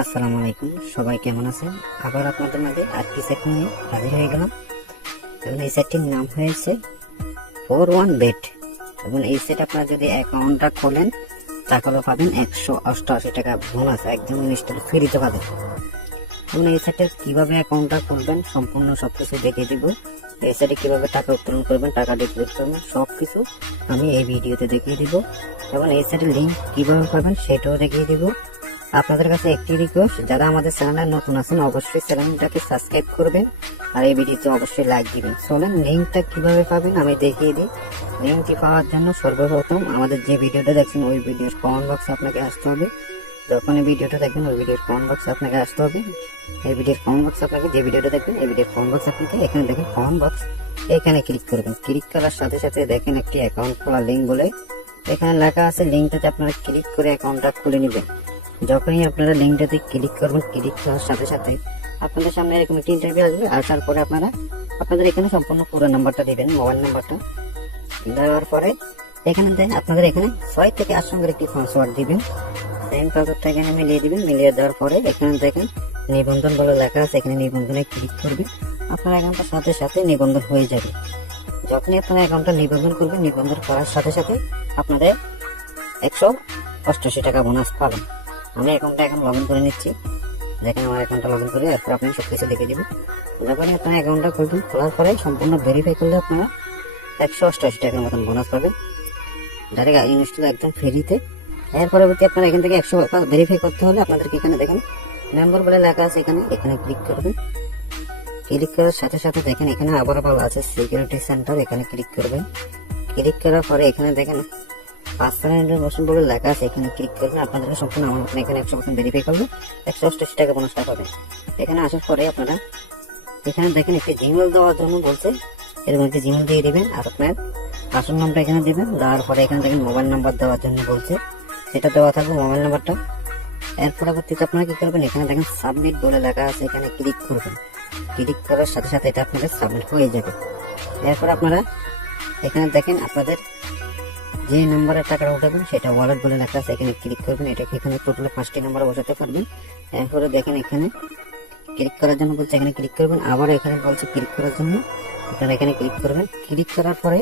আসসালামু আলাইকুম, সবাই কেমন আছেন? আবার আপনাদের মাঝে আরেকটি সেট নিয়ে হাজির হয়ে গেলাম। এবং এই সেটটির নাম হয়েছে 41bet। এবং এই সেট আপনারা যদি অ্যাকাউন্টটা খোলেন তাহলে পাবেন 188 টাকা বোনাস, একদম ইনস্টল ফ্রিতে পাবেন। এবং এই সেটে কিভাবে অ্যাকাউন্টটা খুলবেন সম্পূর্ণ সবকিছু দেখিয়ে দিব। এই সেটে কিভাবে টাকা উত্তোলন করবেন, টাকা ডিপোজিট করবেন, সবকিছু আমি এই ভিডিওতে দেখিয়ে দিব। এবং এই সেটের লিঙ্ক কিভাবে পাবেন সেটাও দেখিয়ে দিব। আপনাদের কাছে একটি রিকোয়েস্ট, যারা আমাদের চ্যানেলে নতুন আছেন অবশ্যই চ্যানেলটাকে সাবস্ক্রাইব করবেন আর এই ভিডিওতে অবশ্যই লাইক দিবেন। চলেন লিঙ্কটা কিভাবে পাবেন আমি দেখিয়ে দিই। লিঙ্কটি পাওয়ার জন্য সর্বপ্রথম আমাদের যে ভিডিওটা দেখছেন ওই ভিডিওর কমেন্ট বক্সে আপনাকে আসতে হবে। যখন এই ভিডিওটা দেখবেন ওই ভিডিওর কমেন্ট বক্সে আপনাকে আসতে হবে। এই ভিডিওর কমেন্ট বক্স আপনাকে যে ভিডিওটা দেখবেন এই ভিডিওর কমেন্ট বক্স আপনাকে এখানে দেখেন কমেন্ট বক্স, এখানে ক্লিক করবেন। ক্লিক করার সাথে সাথে দেখেন একটি অ্যাকাউন্ট খোলা লিঙ্ক বলে এখানে লেখা আছে। লিঙ্কটাতে আপনারা ক্লিক করে অ্যাকাউন্টটা খুলে নেবেন। যখনই আপনারা লিঙ্কটাতে ক্লিক করবেন, ক্লিক করার সাথে সাথে আপনাদের সামনে এরকম একটি ইন্টারভিউ আসবে। আসার পরে আপনারা আপনাদের এখানে সম্পূর্ণ পুরো নাম্বারটা দিবেন, মোবাইল নাম্বারটা দেওয়ার পরে এখানে দেন আপনাদের এখানে 6 থেকে 8 সঙ্গে একটি পাসওয়ার্ড দিবেন। সেম পাসওয়ার্ডটা এখানে মিলিয়ে দিবেন। মিলিয়ে দেওয়ার পরে এখানে দেখেন নিবন্ধন বলে লেখা আছে, এখানে নিবন্ধনে ক্লিক করবেন। আপনার অ্যাকাউন্টটার সাথে সাথে নিবন্ধন হয়ে যাবে। যখনই আপনারা অ্যাকাউন্টটা নিবন্ধন করবেন, নিবন্ধন করার সাথে সাথে আপনাদের 188 টাকা বোনাস পাবেন। আমি অ্যাকাউন্টটা এখন লগ ইন করে নিচ্ছি। দেখেন আমার অ্যাকাউন্টটা লগ ইন করে এরপর আপনি সবকিছু দেখে দেবেন। যখনই আপনার অ্যাকাউন্টটা খুলবেন, খোলার পরে সম্পূর্ণ ভেরিফাই করলে আপনারা 188 টাকার মতন বোনাস পাবেন ডাইরেক্ট ইনস্টল একদম ফ্রিতে। এর পরবর্তী আপনারা এখান থেকে 100 টাকা ভেরিফাই করতে হলে আপনাদেরকে এখানে দেখেন মেম্বার বলে লেখা আছে, এখানে ক্লিক করবেন। ক্লিক করার সাথে সাথে দেখেন এখানে আবার বলা আছে সিকিউরিটি সেন্টার, এখানে ক্লিক করবেন। ক্লিক করার পরে এখানে দেখেন পার্সোনাল ইনফরমেশন বলে লেখা আছে, এখানে ক্লিক করবেন। আপনাদের সম্পূর্ণ আমার এখানে 100% ভেরিফাই করলে 188 টাকা বোনাসটা পাবেন। এখানে আসার পরে আপনারা এখানে দেখেন একটি জিমেল দেওয়ার জন্য বলছে, এর মধ্যে জিমেল দিয়ে দিবেন আর আপনার পাসওয়ার্ড নাম্বার এখানে দিবেন। দেওয়ার পরে এখানে দেখেন মোবাইল নাম্বার দেওয়ার জন্য বলছে, সেটা দেওয়া থাকবে মোবাইল নাম্বারটা। এর পরবর্তীতে আপনারা কি করবেন, এখানে দেখেন সাবমিট বলে লেখা আছে, এখানে ক্লিক করবেন। ক্লিক করার সাথে সাথে এটা আপনাদের সাবমিট হয়ে যাবে। এরপর আপনারা এখানে দেখেন আপনাদের যে নাম্বারের টাকাটা উঠাবেন সেটা ওয়ালেট বলে লেখা আছে, এখানে ক্লিক করবেন। এটাকে এখানে টোটালে 5টি নাম্বার বসাতে পারবেন। এরপরে দেখেন এখানে ক্লিক করার জন্য বলছে, এখানে ক্লিক করবেন। আবার এখানে বলছে ক্লিক করার জন্য, আপনারা এখানে ক্লিক করবেন। ক্লিক করার পরে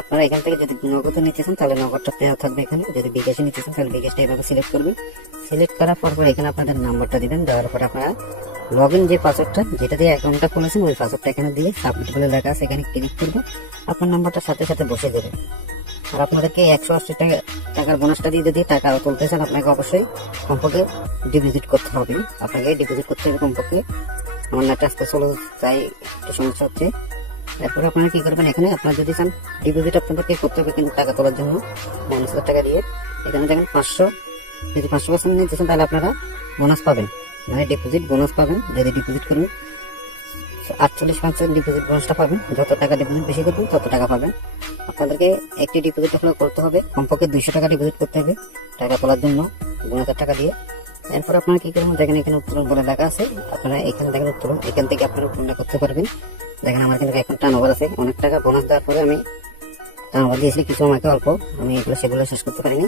আপনারা এখান থেকে যদি নগদ নিতে চান তাহলে নগদটা দেওয়া থাকবে এখানে, যদি বিকাশে নিতে চান তাহলে বিকাশটা এভাবে সিলেক্ট করবেন। সিলেক্ট করার পর এখানে আপনাদের নাম্বারটা দিবেন। দেওয়ার পরে আপনারা লগ ইন যে পাসওয়ার্ডটা যেটা দিয়ে অ্যাকাউন্টটা খুলেছেন ওই পাসওয়ার্ডটা এখানে দিয়ে সাবমিট বলে লেখা আছে, এখানে ক্লিক করবেন। আপনার নাম্বারটার সাথে সাথে বসে দেবে। আর আপনাদেরকে 180 টাকার বোনাসটা দিয়ে যদি টাকা তুলতে চান আপনাকে অবশ্যই কমপক্ষে ডিপোজিট করতে হবে। আপনাকে ডিপোজিট করতে হবে কমপক্ষে। আমার নেটটা আসতে চলে তাই একটু সমস্যা হচ্ছে। এরপরে আপনারা কি করবেন, এখানে আপনারা যদি চান ডিপোজিট আপনাদেরকে করতে হবে কিন্তু টাকা তোলার জন্য 50,000 টাকা দিয়ে। এখানে দেখেন 500, যদি 500% নিতে চান তাহলে আপনারা বোনাস পাবেন, মানে ডিপোজিট বোনাস পাবেন। যদি ডিপোজিট করবেন 48% ডিপোজিট বোনাসটা পাবেন। যত টাকা ডিপোজিট বেশি করবেন তত টাকা পাবেন। আপনাদেরকে একটি ডিপোজিট হলেও করতে হবে, কমপক্ষে 200 টাকা ডিপোজিট করতে হবে টাকা তোলার জন্য 5000 টাকা দিয়ে। এরপর আপনারা কি করবেন, দেখেন এখানে উত্তোলন বলে লেখা আছে, আপনারা এখানে দেখেন উত্তোলন, এখান থেকে আপনারা উত্তোলনটা করতে পারবেন। দেখেন আমার কিন্তু এখন টার্নওভার আছে অনেক টাকা। বোনাস দেওয়ার পরে আমি টার্নওভার দিয়েছি কিছু, আমাকে অল্প, আমি এগুলো সেগুলো শেষ করতে পারিনি।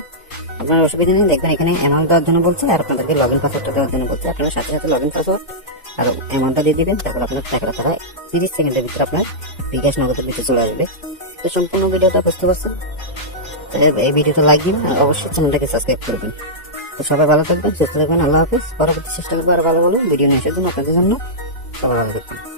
আপনার অসুবিধা নেই। দেখবেন এখানে অ্যামাউন্ট দেওয়ার জন্য বলছে আর আপনাদেরকে লগ ইন পাসওয়ার্ডটা দেওয়ার জন্য বলছে। আপনারা সাথে সাথে লগ ইন পাসওয়ার্ড আর অ্যামাউন্টটা দিয়ে দিবেন। তারপর আপনার টাকাটা তারা 30 সেকেন্ডের ভিতরে আপনার বিকাশ নগদের ভিতরে চলে আসবে। তো সম্পূর্ণ ভিডিওটা বুঝতে পারছেন। এই ভিডিওটা লাইক দিন আর অবশ্যই চ্যানেলটাকে সাবস্ক্রাইব করবেন। তো সবাই ভালো থাকবেন, সুস্থ থাকবেন। আল্লাহ হাফিজ। পরবর্তী চেষ্টা করবো আরো ভালো ভালো ভিডিও নিয়ে আসার জন্য আপনাদের জন্য। সবাই ভালো থাকবেন।